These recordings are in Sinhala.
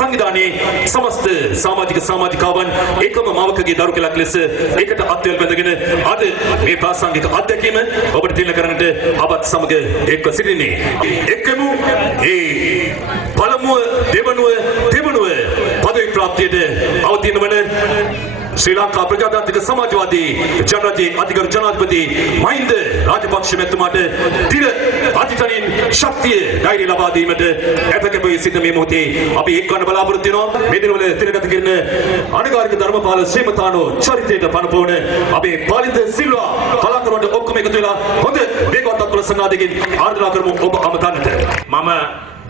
සංවිධානයේ සමස්ත සමාජිකාවන් එකම මාවකගේ දරු කෙලක් ලෙස එකට අත්වැල් බැඳගෙන අද මේ ප්‍රාසංගික අත්දැකීම ඔබට තිල කරන්නට අපත් සමග එක්ව සිටින්නේ. එක්කමු ඒ පළමුව දෙවනුව පදවි ප්‍රාප්තියට අවතීර්ණ වන ශ්‍රී ලංකා ප්‍රජාතාන්ත්‍රික සමාජවාදී ජනරජයේ අධිකරු ජනාධිපති මහින්ද රාජපක්ෂ මැතිතුමාට දින අධිතනින් ශක්තිය ධෛර්යය ලබා දීමට අපකපේ සිට මේ මොහොතේ අපි එක්වන්න බලාපොරොත්තු වෙනවා. මේ දිනවල තිරගත කරන අනුගාරික ධර්මපාල ශ්‍රීමතානෝ චරිතයට පනපවන අපේ පාලිත සිල්වා කලාකරුවන්ට ඔක්කොම එකතු වෙලා හොඳ වේගවත් අත්වල සන්නාදයෙන් ආරාධනා කරමු ඔබ අමතන්නට. මම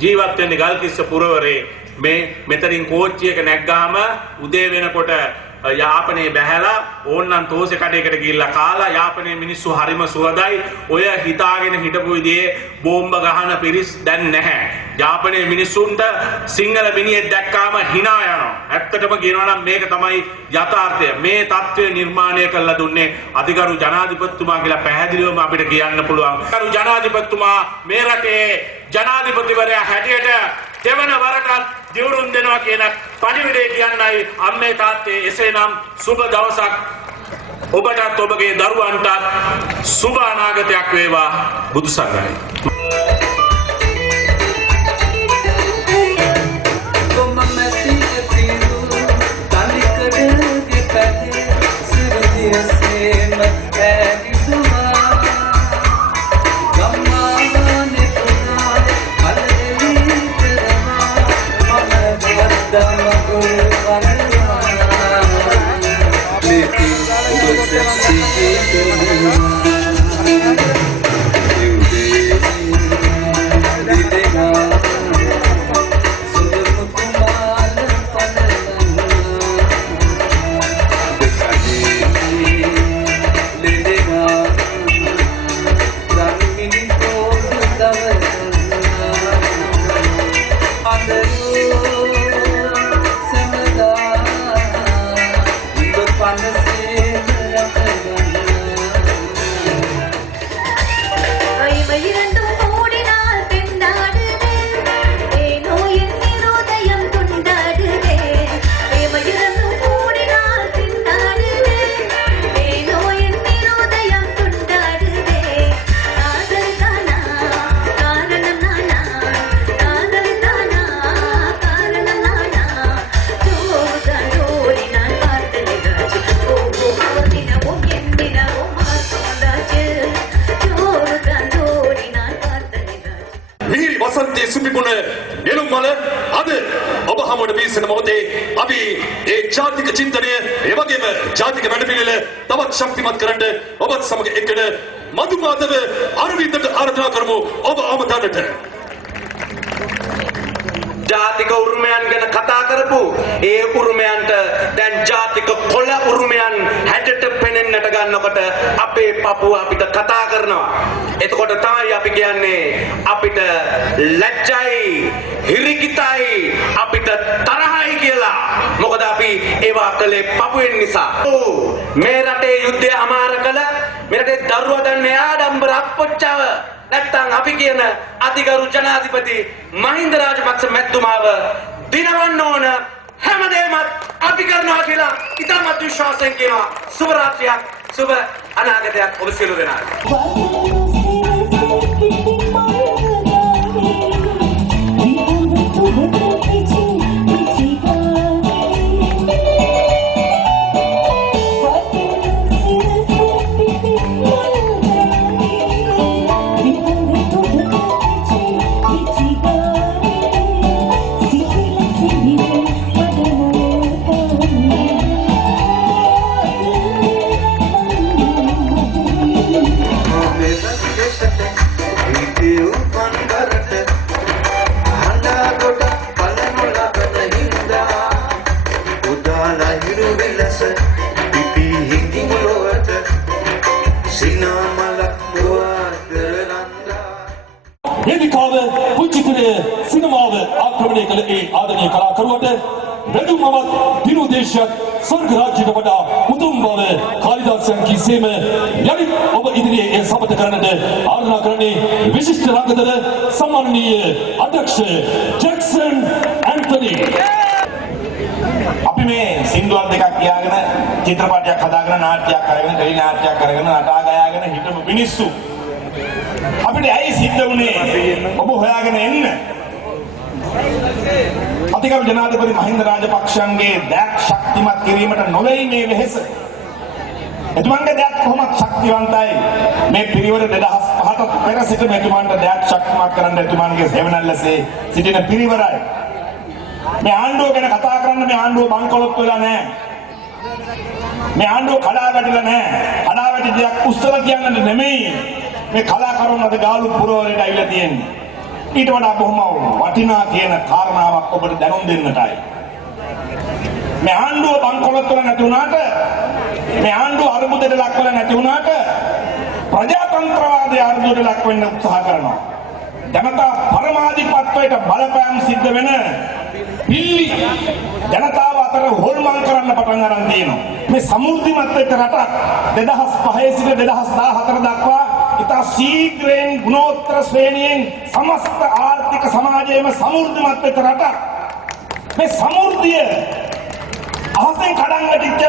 ජීවත් වෙන්නේ ගල්කිස්ස පුරවරේ. මේ මෙතනින් කෝච්චියක නැග්ගාම උදේ වෙනකොට යාපනයේ බැහැලා ඕන්නම් තෝසේ කඩේකට ගිහිල්ලා කාලා යාපනයේ මිනිස්සු හරිම සුවදයි. ඔය හිතාගෙන හිටපු විදිහේ බෝම්බ ගහන පිරිස් දැන් නැහැ. යාපනයේ මිනිස්සුන්ට සිංහල මිනිහෙක් දැක්කාම hina යනවා. ඇත්තටම කියනවා නම් මේක තමයි යථාර්ථය. මේ தත්ත්වය නිර්මාණය කළා දුන්නේ අධිකරු ජනාධිපතිතුමා කියලා පැහැදිලිවම අපිට කියන්න පුළුවන්. අධිකරු ජනාධිපතිතුමා මේ රටේ ජනාධිපතිවරයා හැටියට දෙවන වරටත් දිවුරුම් දෙනවා කියන පණිවිඩය කියන්නයි අම්මේ තාත්තේ. එසේනම් සුබ දවසක් ඔබටත් ඔබගේ දරුවන්ටත් සුබ අනාගතයක් වේවා. බුදු සරණයි. ශක්තිමත් කරන්න ඔබත් සමග එක්කන මధుමාධව අරවින්දට ආරාධනා කරමු ඔබ ආමන්ත්‍රණයට. ජාතික උරුමයන් ගැන කතා කරපු ඒ උරුමයන්ට දැන් ජාතික කොළ උරුමයන් හැඩට පෙනෙන්නට ගන්නකොට අපේ පපුව අපිට කතා කරනවා. එතකොට තමයි අපි කියන්නේ අපිට ලැජ්ජයි, හිරිකිතයි, අපිට තරහයි කියලා. මොකද අපි ඒවා කළේ පපුවෙන් නිසා. මේ රටේ යුද්ධය අමාර කළ මේ රටේ දරුවා දන්නේ ආඩම්බර අප්පොච්චව නැත්තම් අපි කියන අධිකරු ජනාධිපති මහින්ද රාජපක්ෂ මැතිතුමාව දිනවන්න ඕන හැමදේම අපි කරනවා කියලා ඉතාමත් විශ්වාසයෙන් කියනවා. සුබ රාත්‍රියක්, සුබ අනාගතයක් ඔබ සියලු දෙනාට. සිනමාව ආක්‍රමණය කළ ඒ ආදරණීය කලාකරුවට රජුමවත් දිනු දේශයක් ස්වර්ග රාජ්‍යයට වඩා උතුම් බව කාලිදාසයන් කීසේම යලි ඔබ ඉදිරියේ ඒ සමත කරන්නට ආරාධනා කරන්නේ විශිෂ්ට රංගදල සම්මානීය අධ්‍යක්ෂ ජැක්සන් වෙනි. අපි මේ සින්දුවක් දෙකක් කියාගෙන චිත්‍රපටයක් හදාගෙන නාට්‍යයක් කරගෙන ටෙලි නාට්‍යයක් කරගෙන නටා ගයාගෙන හිටපු මිනිස්සු අපිට ඇයි සිද්ධ වුණේ ඔබ හොයාගෙන එන්න අතිගරු ජනාධිපති මහින්ද රාජපක්ෂන්ගේ දැක් ශක්තිමත් කිරීමට නොවේයි මේ වෙහෙස එතුමන්ගේ දැක් කොහොමද ශක්තිවන්තයි මේ පිරිවර 2005ට පෙර සිට මෙතුමන්ට දැක් ශක්තිමත් කරන්න එතුමන්ගේ සෙවණැල්ලසේ සිටින පිරිවරයි මේ ආණ්ඩුව ගැන කතා කරන්න මේ ආණ්ඩුව බංකොලොත් වෙලා නැහැ. මේ ආණ්ඩුව කඩා වැටිලා නැහැ. කඩා වැටි දෙයක් උස්සලා කියන්නට නෙමෙයි. මේ කලාකරුවන් අද ගාලු පුරවරේට අවිලා තියෙන්නේ. ඊට වඩා බොහොම වටිනා කියන කාරණාවක් ඔබට දැනුම් දෙන්නටයි. මේ ආණ්ඩුව බංකොලොත් වෙලා නැති වුණාට මේ ආණ්ඩුව අරුබුදට ලක් වෙලා නැති වුණාට ප්‍රජාතන්ත්‍රවාදී අරුබුදට ලක් වෙන්න උත්සාහ කරනවා. ජනතා පරමාධිපත්‍යයට බලපෑම් සිද්ධ වෙන පිල්ලි ජනතාව අතර හොල්මන් කරන්න පටන් ගන්න තියෙනවා. මේ සමෘද්ධිමත් වෙච්ච රටක් 2005 සිට 2014 දක්වා ඉතා ශීඝ්‍රයෙන් ගුණෝත්තර ශ්‍රේණියෙන් සමස්ත ආර්ථික සමාජයේම සමෘද්ධිමත් වෙච්ච රටක්. මේ සමෘද්ධිය අහසෙන් කඩන් වැටිච්ච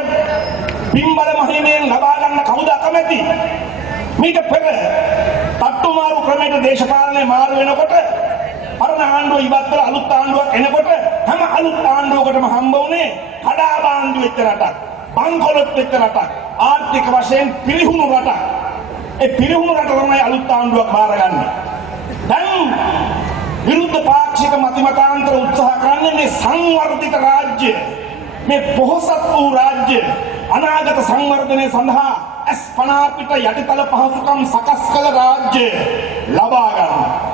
පින්බල මහිමයෙන් ලබා ගන්න කවුද අකමැති? මේක පෙර තට්ටුමාරු ක්‍රමයට දේශපාලනේ මාරු වෙනකොට පරණ ආණ්ඩුව ඉවත් කරලා අලුත් ආණ්ඩුවක් එනකොට හැම අලුත් ආණ්ඩුවකටම හම්බ වුණේ කඩා බාණ්ඩු වෙච්ච රටක්, බංකොලොත් වෙච්ච රටක්, ආර්ථික වශයෙන් පිරිහුණු රටක්. ඒ පිරිහුණු රට තමයි අලුත් ආණ්ඩුවක් බාරගන්නේ. දැන් විරුද්ධ පාක්ෂික මතිමතාන්තර උත්සාහ කරන්නේ මේ සංවර්ධිත රාජ්‍ය, මේ පොහොසත් වූ රාජ්‍ය අනාගත සංවර්ධනය සඳහා අස්පනා පිට යටිතල පහසුකම් සකස් කළ රාජ්‍ය ලබා ගන්න.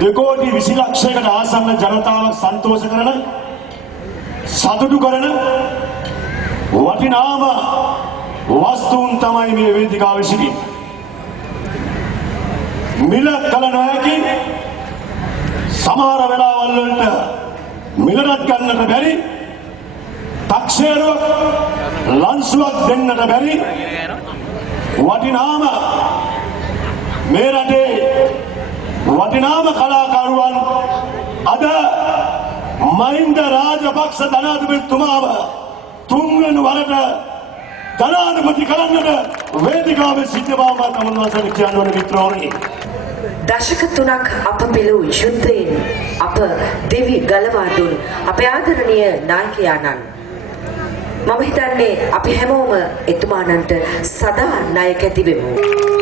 දෙකෝටි 20 ලක්ෂයකට ආසන්න ජනතාවක් සන්තෝෂ කරන සතුටු කරන වටිනාම වස්තුන් තමයි මේ වේදිකාවේ සිටින්නේ. මිල කල නොහැකි සමහර වෙලාවල් වලට මිලට ගන්නට බැරි තක්ෂේරුවක් ලන්සුවක් දෙන්නට බැරි වටිනාම මේ රටේ වටිනාම කලාකරුවන් අද මහින්ද රාජපක්ෂ ජනාධිපතිතුමාව තුන්වෙනි වරට ජනාධිපති කරන්නට වේදිකාවේ සිට බව මම තමුන්වහන්සේට කියන්න ඕනේ මිත්‍රෝනි. දශක 3ක් අප පෙළූ යුද්ධයෙන් අප දෙවි ගලවා දුන් අපේ ආදරණීය නායකයාණන් මම හිතන්නේ අපි හැමෝම එතුමාණන්ට සදා ණය කැති වෙමු.